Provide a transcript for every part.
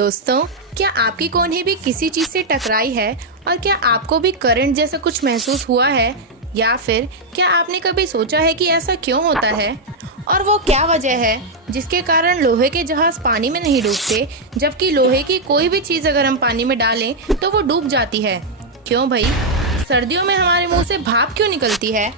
दोस्तों, क्या आपकी कोहनी भी किसी चीज से टकराई है और क्या आपको भी करंट जैसा कुछ महसूस हुआ है? या फिर क्या आपने कभी सोचा है कि ऐसा क्यों होता है और वो क्या वजह है जिसके कारण लोहे के जहाज पानी में नहीं डूबते, जबकि लोहे की कोई भी चीज अगर हम पानी में डालें तो वो डूब जाती है? क्यों भाई? सर्दियों में हमारे मुंह से भाप क्यों निकलती है?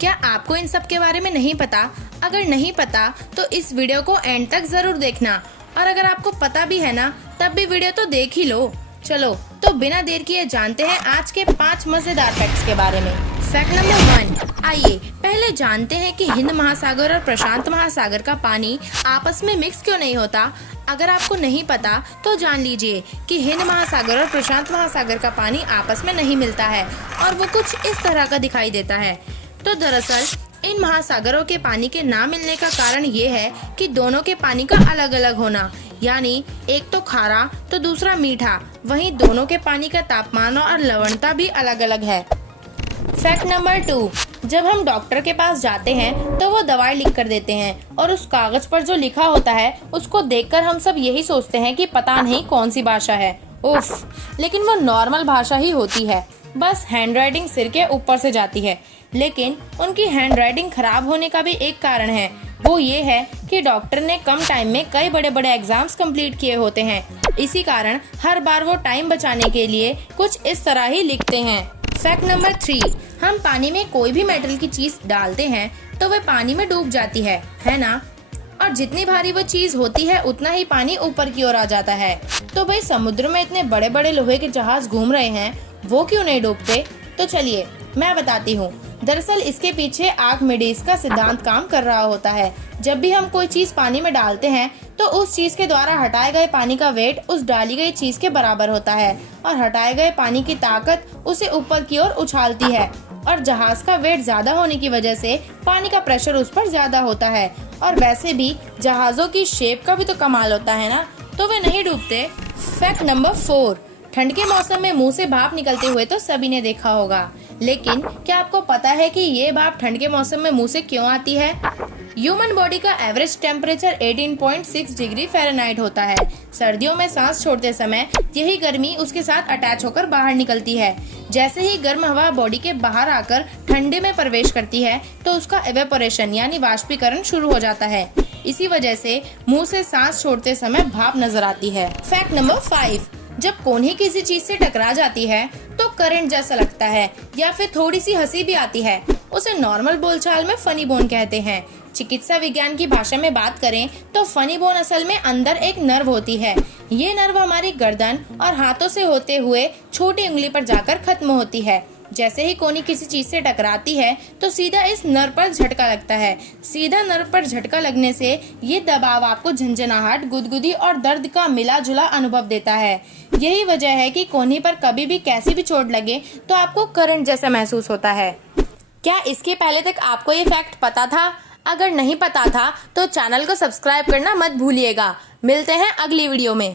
क्या आपको इन सब के बारे में नहीं पता? अगर नहीं पता तो इस वीडियो को एंड तक जरूर देखना, और अगर आपको पता भी है ना तब भी वीडियो तो देख ही लो। चलो तो बिना देर किए जानते हैं आज के 5 मजेदार फैक्ट्स के बारे में। फैक्ट नंबर 1, आइए पहले जानते हैं कि हिंद महासागर और प्रशांत महासागर का पानी आपस में मिक्स क्यों नहीं होता। अगर आपको नहीं पता तो जान लीजिए कि हिंद महासागर और प्रशांत महासागर का पानी आपस में नहीं मिलता है और वो कुछ इस तरह का दिखाई देता है। तो दरअसल इन महासागरों के पानी के ना मिलने का कारण ये है कि दोनों के पानी का अलग अलग होना, यानी एक तो खारा तो दूसरा मीठा। वहीं दोनों के पानी का तापमान और लवणता भी अलग अलग है। फैक्ट नंबर 2, जब हम डॉक्टर के पास जाते हैं तो वो दवाई लिख कर देते हैं और उस कागज पर जो लिखा होता है उसको देखकर हम सब यही सोचते हैं कि पता नहीं कौन सी भाषा है। उफ, लेकिन वो नॉर्मल भाषा ही होती है, बस हैंडराइटिंग सिर के ऊपर से जाती है। लेकिन उनकी हैंडराइटिंग खराब होने का भी एक कारण है, वो ये है कि डॉक्टर ने कम टाइम में कई बड़े बड़े एग्जाम्स कंप्लीट किए होते हैं। इसी कारण हर बार वो टाइम बचाने के लिए कुछ इस तरह ही लिखते हैं। फैक्ट नंबर 3, हम पानी में कोई भी मेटल की चीज डालते हैं तो वह पानी में डूब जाती है ना? और जितनी भारी वो चीज होती है उतना ही पानी ऊपर की ओर आ जाता है। तो भाई समुद्र में इतने बड़े बड़े लोहे के जहाज घूम रहे हैं, वो क्यों नहीं डूबते? तो चलिए मैं बताती हूँ। दरअसल इसके पीछे आर्किमिडीज का सिद्धांत काम कर रहा होता है। जब भी हम कोई चीज पानी में डालते हैं तो उस चीज के द्वारा हटाए गए पानी का वेट उस डाली गई चीज के बराबर होता है और हटाए गए पानी की ताकत उसे ऊपर की ओर उछालती है। और जहाज का वेट ज्यादा होने की वजह से पानी का प्रेशर उस पर ज्यादा होता है। और वैसे भी जहाजों की शेप का भी तो कमाल होता है ना, तो वे नहीं डूबते। फैक्ट नंबर 4, ठंड के मौसम में मुंह से भाप निकलते हुए तो सभी ने देखा होगा, लेकिन क्या आपको पता है कि ये भाप ठंड के मौसम में मुंह से क्यों आती है? ह्यूमन बॉडी का एवरेज टेम्परेचर 18.6 डिग्री फ़ारेनहाइट होता है। सर्दियों में सांस छोड़ते समय यही गर्मी उसके साथ अटैच होकर बाहर निकलती है। जैसे ही गर्म हवा बॉडी के बाहर आकर ठंडे में प्रवेश करती है तो उसका एवेपोरेशन यानी वाष्पीकरण शुरू हो जाता है। इसी वजह से मुंह से सांस छोड़ते समय भाप नजर आती है। फैक्ट नंबर 5, जब कोहनी किसी चीज से टकरा जाती है तो करंट जैसा लगता है या फिर थोड़ी सी हंसी भी आती है। उसे नॉर्मल बोलचाल में फनी बोन कहते हैं। चिकित्सा विज्ञान की भाषा में बात करें तो फनी बोन असल में अंदर एक नर्व होती है। ये नर्व हमारी गर्दन और हाथों से होते हुए छोटी उंगली पर जाकर खत्म होती है। जैसे ही कोहनी किसी चीज से टकराती है तो सीधा इस नर्व पर झटका लगता है। सीधा नर्व पर झटका लगने से ये दबाव आपको झंझनाहट, गुदगुदी और दर्द का मिला जुला अनुभव देता है। यही वजह है कि कोहनी पर कभी भी कैसी भी चोट लगे तो आपको करंट जैसा महसूस होता है। क्या इसके पहले तक आपको ये फैक्ट पता था? अगर नहीं पता था तो चैनल को सब्सक्राइब करना मत भूलिएगा। मिलते हैं अगली वीडियो में।